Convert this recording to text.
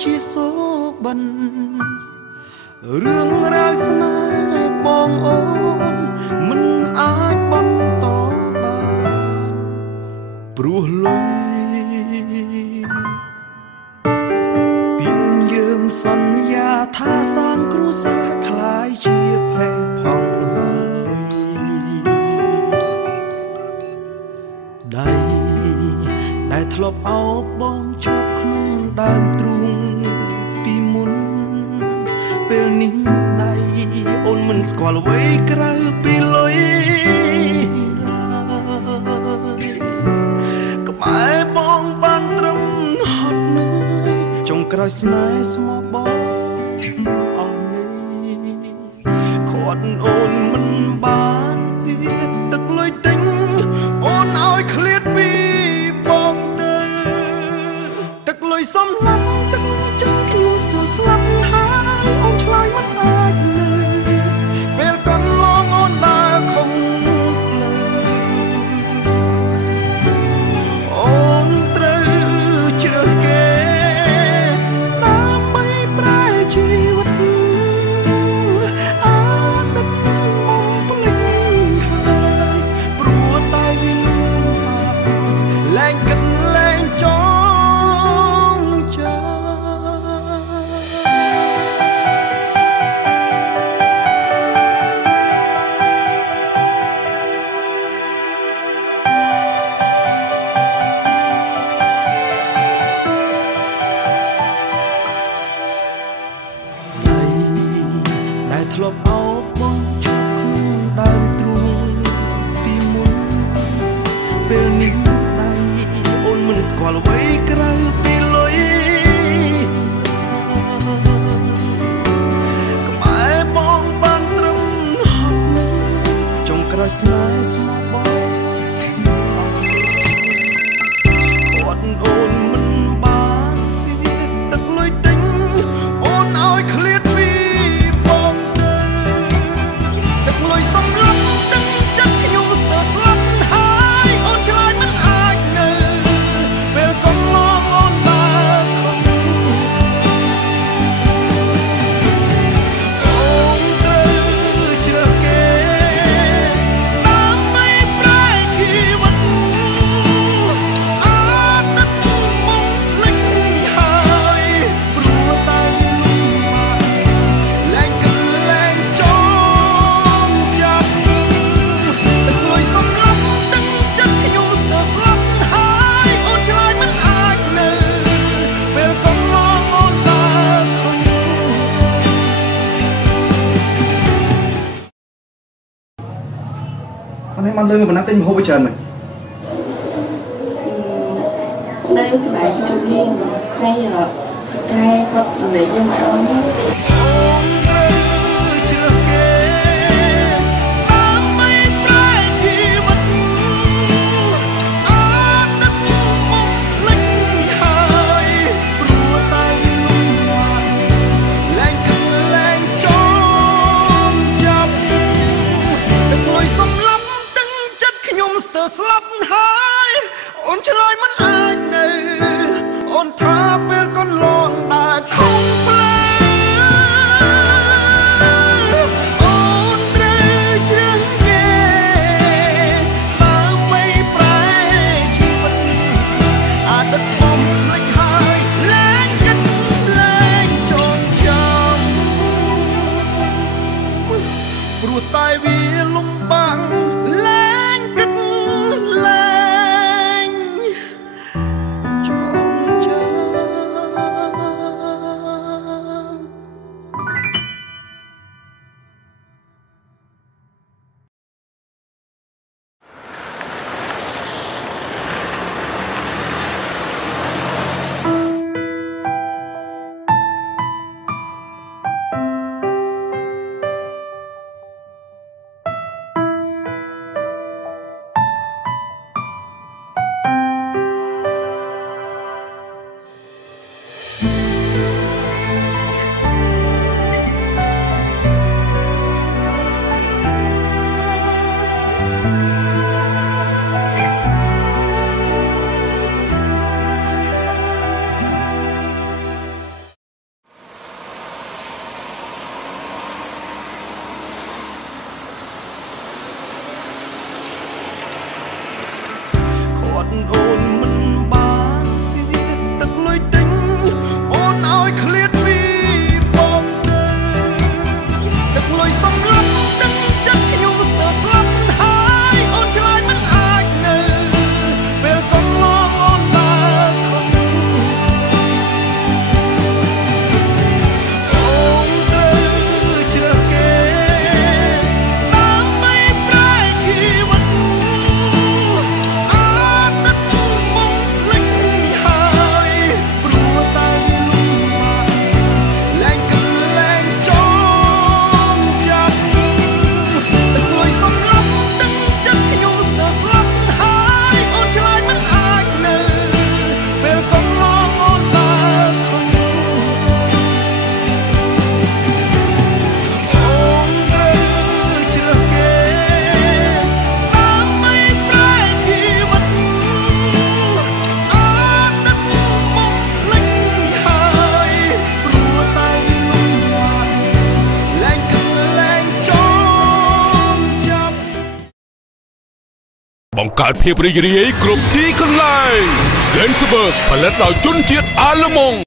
ជាសោបិនរឿងរ៉ាវស្នេហ៍បងអូនមិនអាចបន្តបានព្រោះលុយពីយើងសន្យាថាសាងគ្រួសារคล้ายជាភេទផងហើយដៃដែលធ្លាប់អោបបងជាប់ក្នុងដើមទ្រូងពីមុនពេលនេះដៃអូនមិនស្គាល់អ្វីក្រៅពីលុយក្បែរបងបានត្រឹមហត់នឿយចុងក្រោយស្នេហ៍ស្មោះបងអស់នេះគាត់អូនមិនបានទៀតទឹកលុយទិញអូនឲ្យឃ្លាតពីបងទៅទឹកលុយសំឡាប់ទឹកចិត្តខ្ញុំស្ទើរស្លាប់ហើយអូនឆ្លើយមិនអាចនៅពេលកន្លងអូនដើរខំអូនត្រូវជ្រើសគេដើម្បីប្រែជីវិតអតីតមកភ្លេចហើយព្រោះតែវាលំបាកលែងគិតលែងចងចាំដែលធ្លាប់អោបបងជាប់ក្នុងដើមទ្រូងពីមុនពេលនេះដៃអូនមិនស្គាល់អ្វីក្រៅពីលុយក្បែរបងបានត្រឹមហត់នឿយចុងក្រោយស្នេហ៍ស្មោះបងគាត់អូនមិនបានទៀតទឹកលុយទិញអូនឲ្យឃ្លាតពីបងទៅទឹកលុយសំឡាប់ទឹកចិត្តខ្ញុំស្ទើរស្លាប់ហើយអូនឆ្លើយមិនអាចនៅពេលកន្លងអូនដើរខំអូនត្រូវជ្រើសគេដើម្បីប្រែជីវិតអតីតមកភ្លេចហើយព្រោះតែវាលំបាកលែងគិតលែងចងចាំទឹកលុយសំឡាប់ទឹកចិត្តខ្ញុំស្ទើរស្លាប់ហើយអូនឆ្លើយមិនអាចនៅពេលកន្លងអូនដើរខំអានេះមិនលឺមិនណាទិញម្ហូបឲ្យច្រើនមិនđây các bạn trong riêng hay là cái vật để dân đó អូនត្រូវជ្រើសគេដើម្បីប្រែជីវិតអតីតមកភ្លេចហើយព្រោះតែវាលំបាកលែងគិតលែងចងចាំទឹកលុយសំឡាប់ទឹកចិត្តខ្ញុំស្ទើរស្លាប់ហើយអូនឆ្លើយមិនអាចនៅអូនថាពេលកន្លងដើរខំផ្លែអូនត្រូវជ្រើសគេដើម្បីប្រែជីវិតអតីតបំភ្លេចហើយលែងគិតលែងចងចាំព្រោះតែវាលំបាកលែងគិតលែង ត់អូនមិនបានទៀតទឹកលុយទិញអូនឲ្យឃ្លាតពីបងទៅទឹកលុយសំឡប់ទឹកចិត្តខ្ញុំស្ទើរស្លាប់ហើយអូនឆ្លើយមិនអាចនៅពេលកុំឡងអូនដើរខំអូនត្រូវជ្រើសគេដើម្បីប្រែជីវិតអត់ទឹកមកភ្លេចហើយព្រោះតែវាលំបាកលែងគិតលែងចងចាំទឹកលុយសំឡប់ទឹកចិត្តខ្ញុំស្ទើរស្លាប់ហើយអូនឆ្លើយមិនអាចនៅពេលកុំឡងអូនដើរខំអូនត្រូវជ្រើសគេដើម្បីប្រែជីវិតអត់ទឹកមកភ្លេចហើយព្រោះតែវាលំបាកលែងគិតលែងចងចាំបង្កើតភាពរីករាយគ្រប់ទីកន្លែង Lensberg ផលិតដោយជនជាតិអាល្លឺម៉ង់